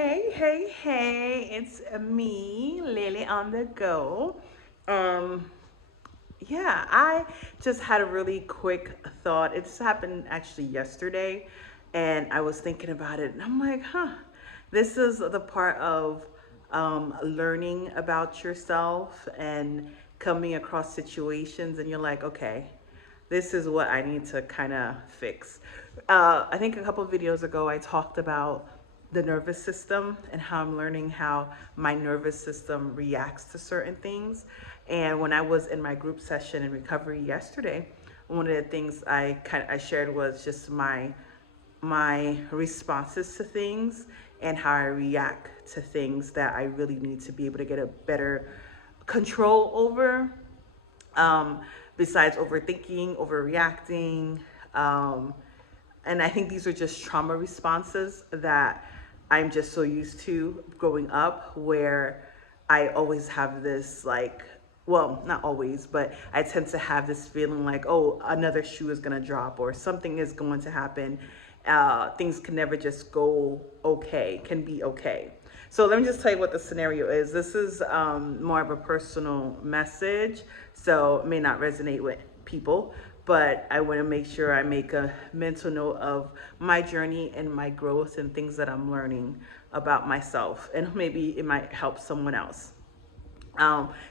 Hey, it's me, Lily on the go. Um, I just had a really quick thought. It just happened actually yesterday, and I was thinking about it, and I'm like, this is the part of learning about yourself and coming across situations, and you're like, okay, this is what I need to kind of fix. I think a couple of videos ago, I talked about the nervous system and how I'm learning how my nervous system reacts to certain things. And when I was in my group session in recovery yesterday, one of the things I shared was just my responses to things and how I react to things that I really need to be able to get a better control over, um, besides overthinking, overreacting. Um, and I think these are just trauma responses that I'm just so used to growing up, where I always have this, like, well, not always, but I tend to have this feeling like, oh, another shoe is going to drop or something is going to happen. Things can never just go okay, can be okay. So let me just tell you what the scenario is. This is more of a personal message, so it may not resonate with people, but I want to make sure I make a mental note of my journey and my growth and things that I'm learning about myself, and maybe it might help someone else.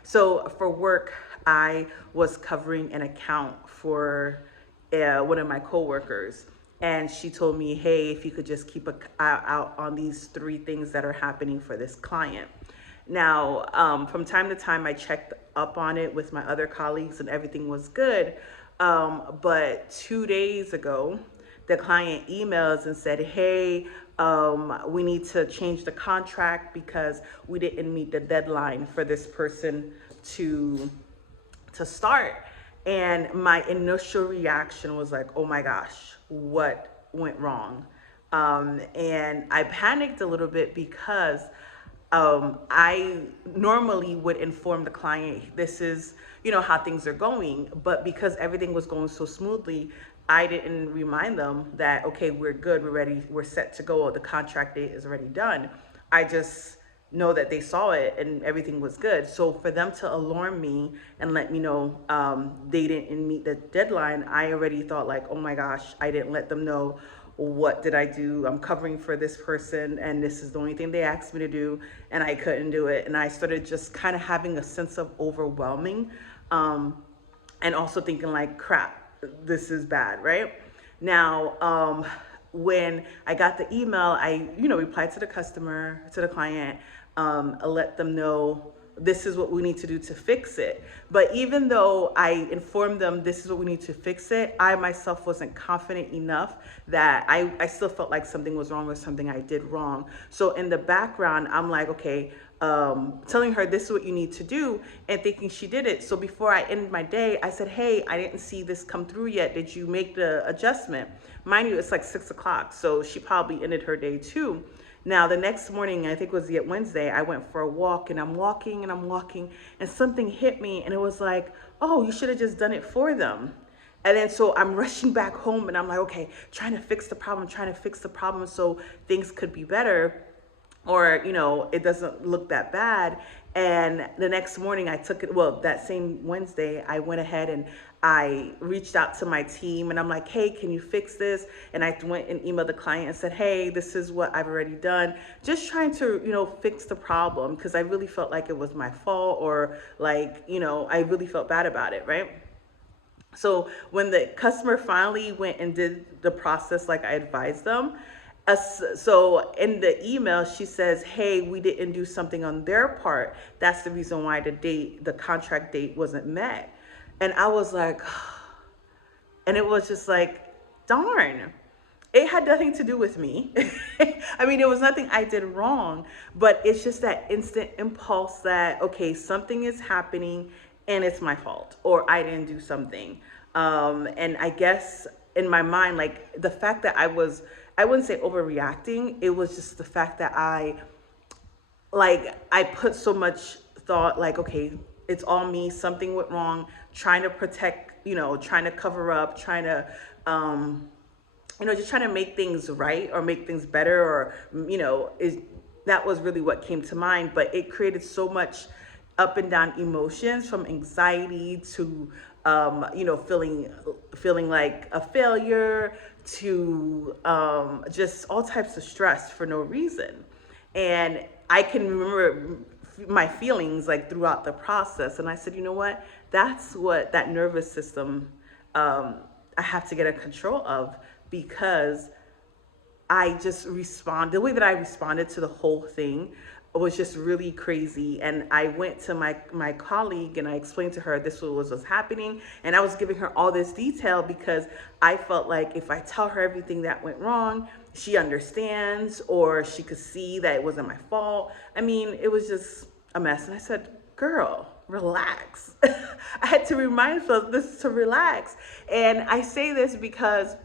So for work, I was covering an account for one of my coworkers, and she told me, "Hey, if you could just keep an eye out on these three things that are happening for this client." Now, from time to time, I checked up on it with my other colleagues, and everything was good. But 2 days ago, the client emails and said, "Hey, we need to change the contract because we didn't meet the deadline for this person to start." And my initial reaction was like, "Oh my gosh, what went wrong?" And I panicked a little bit because I normally would inform the client, this is, how things are going. But because everything was going so smoothly, I didn't remind them that, okay, we're good, we're ready, we're set to go, the contract date is already done. I just know that they saw it and everything was good. So for them to alarm me and let me know they didn't meet the deadline, I already thought like, oh my gosh, I didn't let them know. What did I do? I'm covering for this person, and this is the only thing they asked me to do, and I couldn't do it. And I started just kind of having a sense of overwhelming, and also thinking like, crap, this is bad, right? Now, when I got the email, I, replied to the customer, to the client, let them know this is what we need to do to fix it. But even though I informed them this is what we need to fix it, I myself wasn't confident enough that I still felt like something was wrong or something I did wrong. So in the background, I'm like, okay, telling her this is what you need to do and thinking she did it. So before I ended my day, I said, hey, I didn't see this come through yet. Did you make the adjustment? Mind you, it's like 6 o'clock. So she probably ended her day too. Now, the next morning, I think it was yet Wednesday, I went for a walk and I'm walking and I'm walking and something hit me and it was like, oh, you should have just done it for them. And then so I'm rushing back home and I'm like, okay, trying to fix the problem, trying to fix the problem so things could be better, or it doesn't look that bad. And the next morning I took it, well, that same Wednesday I went ahead and I reached out to my team and I'm like, hey, can you fix this? And I went and emailed the client and said, hey, this is what I've already done, just trying to fix the problem, because I really felt like it was my fault, or like I really felt bad about it, right? So when the customer finally went and did the process like I advised them, so in the email she says, hey, we didn't do something on their part, that's the reason why the contract date wasn't met. And I was like, and it was just like, darn, it had nothing to do with me. I mean, it was nothing I did wrong, but it's just that instant impulse that, okay, something is happening and it's my fault, or I didn't do something. And I guess in my mind, like the fact that I wouldn't say overreacting, it was just the fact that I put so much thought, like, okay, it's all me, something went wrong, trying to protect, trying to cover up, trying to, just trying to make things right or make things better, or, is that was really what came to mind. But it created so much up and down emotions, from anxiety to feeling like a failure, to just all types of stress for no reason. And I can remember my feelings like throughout the process. And I said, you know what? That's what that nervous system I have to get a control of, because I just respond the way that I responded to the whole thing was just really crazy. And I went to my colleague and I explained to her this was what was happening, and I was giving her all this detail because I felt like if I tell her everything that went wrong, she understands, or she could see that it wasn't my fault. I mean, it was just a mess. And I said, girl, relax. I had to remind myself this to relax. And I say this because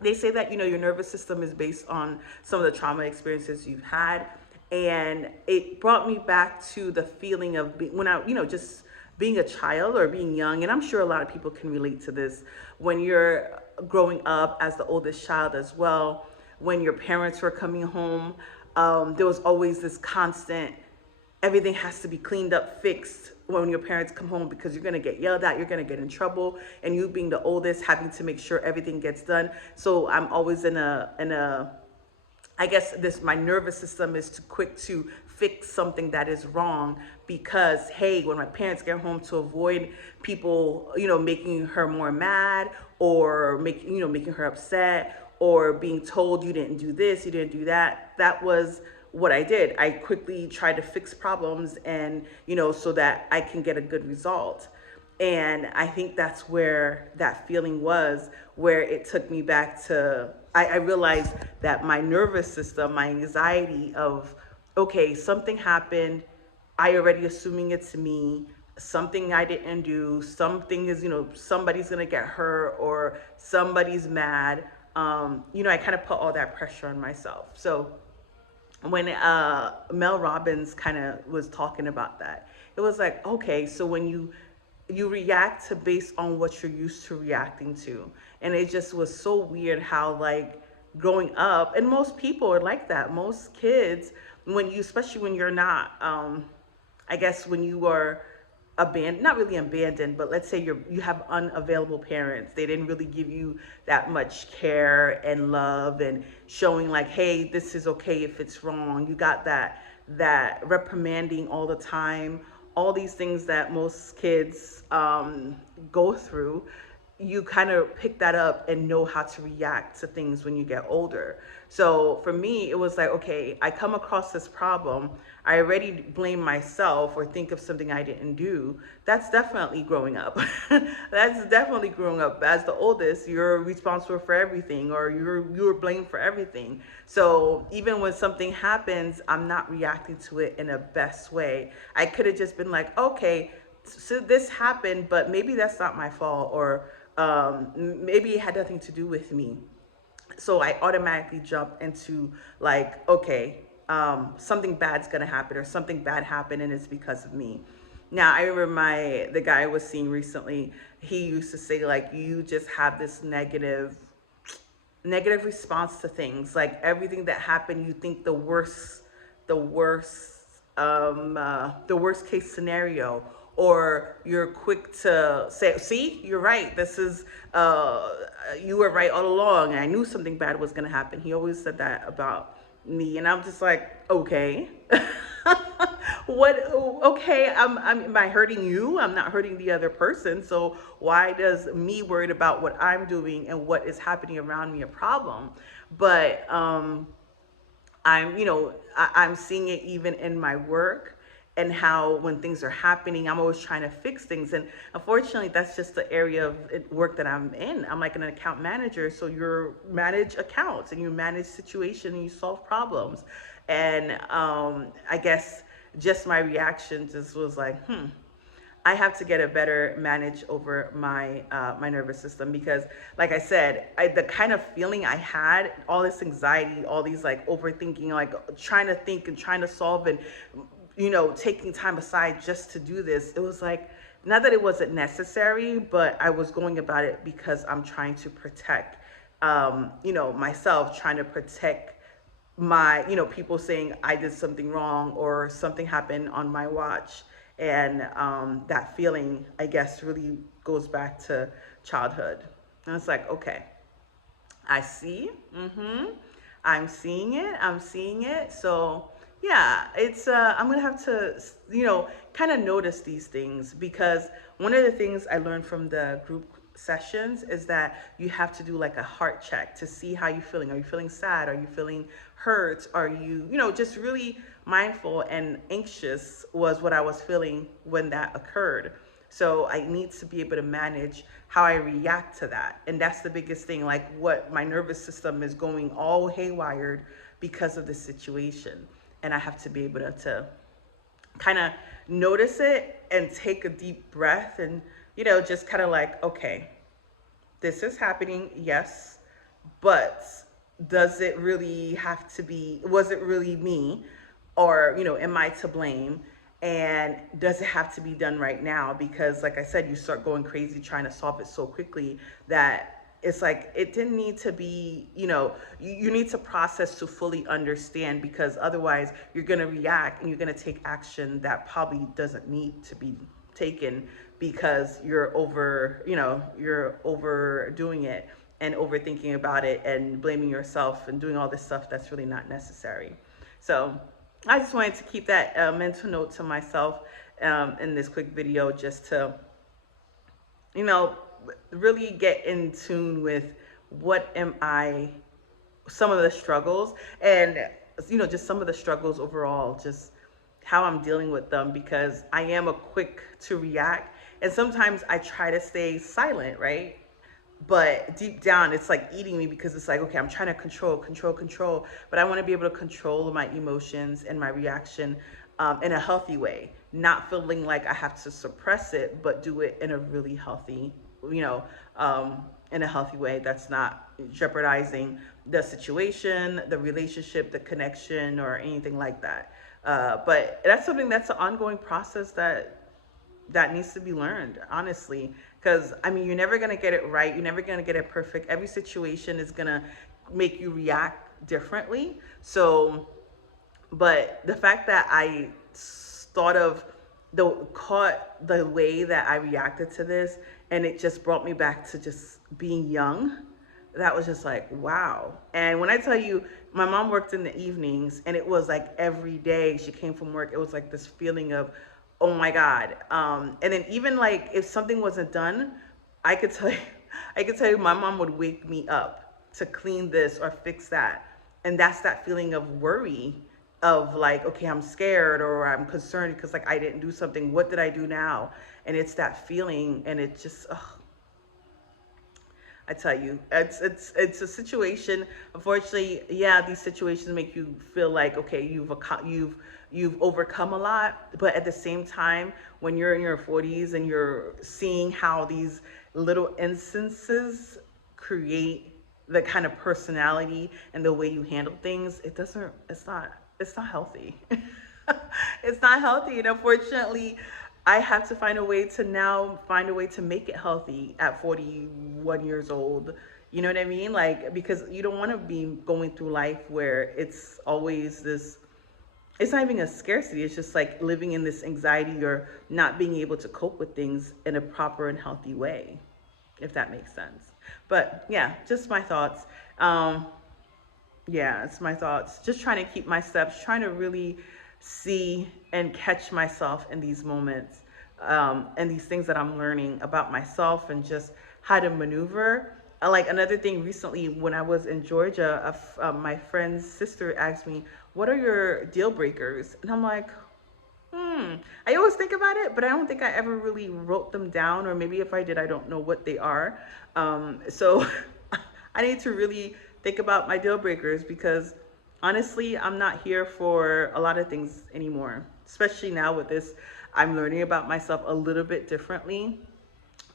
they say that your nervous system is based on some of the trauma experiences you've had. And it brought me back to the feeling of when I just being a child or being young. And I'm sure a lot of people can relate to this when you're growing up as the oldest child as well. When your parents were coming home, there was always this constant, everything has to be cleaned up, fixed when your parents come home, because you're going to get yelled at, you're going to get in trouble, and you being the oldest, having to make sure everything gets done. So I'm always in a I guess my nervous system is too quick to fix something that is wrong, because hey, when my parents get home, to avoid people making her more mad, or making her upset, or being told you didn't do this, you didn't do that. That was what I did. I quickly tried to fix problems, and so that I can get a good result. And I think that's where that feeling was, where it took me back to, I realized that my nervous system, my anxiety of, okay, something happened, I already assuming it's me, something I didn't do, something is, somebody's gonna get hurt, or somebody's mad. I kind of put all that pressure on myself. So when Mel Robbins kind of was talking about that, it was like, okay, so when you react to based on what you're used to reacting to. And it just was so weird how, like, growing up, and most people are like that, most kids, especially when you're not I guess when you are abandoned, not really abandoned, but let's say you have unavailable parents. They didn't really give you that much care and love, and showing like, hey, this is okay if it's wrong. You got that reprimanding all the time, all these things that most kids go through. You kind of pick that up and know how to react to things when you get older. So for me, it was like, okay, I come across this problem, I already blame myself or think of something I didn't do. That's definitely growing up. That's definitely growing up. As the oldest, you're responsible for everything, or you're blamed for everything. So even when something happens, I'm not reacting to it in a best way. I could have just been like, okay, so this happened, but maybe that's not my fault, or maybe it had nothing to do with me. So I automatically jump into like, okay, something bad's gonna happen, or something bad happened, and it's because of me. Now I remember the guy I was seeing recently. He used to say like, you just have this negative response to things. Like everything that happened, you think the worst, the worst case scenario, or you're quick to say, see, you're right, this is you were right all along, and I knew something bad was going to happen. He always said that about me, and I'm just like, okay. What? Okay, am I hurting you? I'm not hurting the other person, so why does me worried about what I'm doing and what is happening around me a problem? But I'm seeing it even in my work, and how when things are happening, I'm always trying to fix things. And unfortunately, that's just the area of work that I'm in. I'm like an account manager. So you manage accounts, and you manage situations, and you solve problems. And I guess just my reaction just was like, I have to get a better manage over my nervous system, because like I said, the kind of feeling I had, all this anxiety, all these like overthinking, like trying to think and trying to solve, and taking time aside just to do this. It was like, not that it wasn't necessary, but I was going about it because I'm trying to protect myself, trying to protect my, people saying I did something wrong or something happened on my watch. And that feeling, I guess, really goes back to childhood. And it's like, okay, I see. I'm seeing it. I'm seeing it. So yeah, it's I'm gonna have to, kind of notice these things, because one of the things I learned from the group sessions is that you have to do like a heart check to see how you're feeling. Are you feeling sad? Are you feeling hurt? Are you, just really mindful? And anxious was what I was feeling when that occurred. So I need to be able to manage how I react to that. And that's the biggest thing, like what my nervous system is going all haywired because of the situation. And I have to be able to kind of notice it and take a deep breath and, just kind of like, okay, this is happening, yes, but does it really have to be, was it really me? Or, am I to blame? And does it have to be done right now? Because like I said, you start going crazy trying to solve it so quickly that it's like it didn't need to be, you need to process to fully understand, because otherwise you're going to react and you're going to take action that probably doesn't need to be taken, because you're overdoing it and overthinking about it and blaming yourself and doing all this stuff that's really not necessary. So I just wanted to keep that mental note to myself in this quick video, just to, you know, really get in tune with what am I, some of the struggles, and, just some of the struggles overall, just how I'm dealing with them, because I am a quick to react. And sometimes I try to stay silent, right? But deep down it's like eating me, because it's like, okay, I'm trying to control, but I want to be able to control my emotions and my reaction in a healthy way, not feeling like I have to suppress it, but do it in a really healthy, you know in a healthy way that's not jeopardizing the situation, the relationship, the connection, or anything like that. But that's something that's an ongoing process that needs to be learned, honestly. Because I mean, you're never going to get it right, you're never going to get it perfect. Every situation is going to make you react differently. So, but the fact that I thought of caught the way that I reacted to this, and it just brought me back to just being young, that was just like, wow. And when I tell you, my mom worked in the evenings, and it was like every day she came from work, it was like this feeling of, oh my God. And then even like if something wasn't done, I could tell you, my mom would wake me up to clean this or fix that. And that's that feeling of worry, of like, okay, I'm scared or I'm concerned because like I didn't do something. What did I do now? And it's that feeling, and it just, I tell you, it's a situation. Unfortunately, yeah, these situations make you feel like, okay, you've overcome a lot, but at the same time, when you're in your 40s and you're seeing how these little instances create the kind of personality and the way you handle things, it's not healthy. It's not healthy, and unfortunately I have to find a way to make it healthy at 41 years old. You know what I mean? Like, because you don't want to be going through life where it's always this, it's not even a scarcity, it's just like living in this anxiety or not being able to cope with things in a proper and healthy way, if that makes sense. But yeah, just my thoughts. Yeah, it's my thoughts. Just trying to keep my steps, trying to really see and catch myself in these moments, and these things that I'm learning about myself and just how to maneuver. Like another thing recently, when I was in Georgia, my friend's sister asked me, "What are your deal breakers?" And I'm like, I always think about it, but I don't think I ever really wrote them down, or maybe if I did, I don't know what they are. So I need to really think about my deal breakers, because honestly, I'm not here for a lot of things anymore, especially now with this. I'm learning about myself a little bit differently.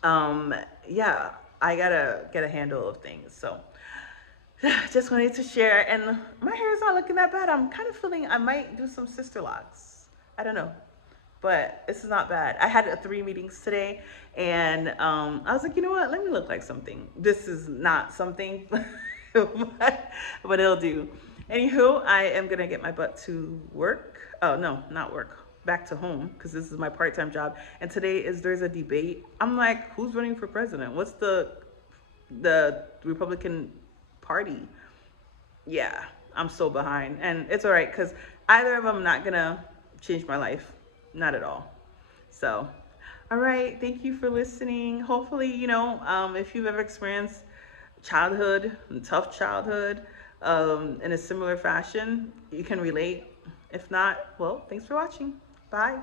Um, yeah, I gotta get a handle of things. So just wanted to share. And my hair is not looking that bad. I'm kind of feeling I might do some sister locks. I don't know, but this is not bad. I had 3 meetings today, and I was like, you know what? Let me look like something. This is not something, but it'll do. Anywho, I am gonna get my butt to work. Oh no, not work. Back to home because this is my part-time job. And today is there's a debate. I'm like, who's running for president? What's the Republican Party? Yeah, I'm so behind, and it's all right because either of them not gonna change my life, not at all. So, all right, thank you for listening. Hopefully, if you've ever experienced childhood, tough childhood, in a similar fashion, you can relate. If not, well, thanks for watching. Bye.